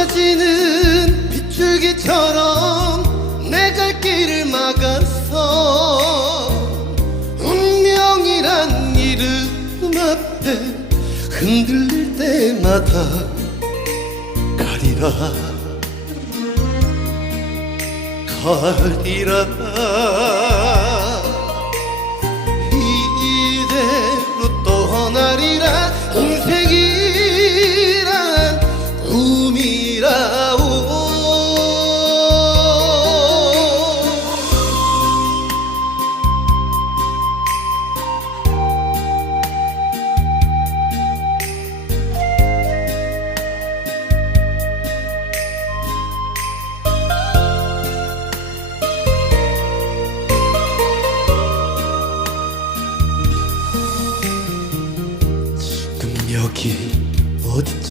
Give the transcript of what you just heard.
떨어지는 빗줄기처럼 내 갈 길을 막아서 운명이란 이름 앞에 흔들릴 때마다 가리라. 가리라 여기 어디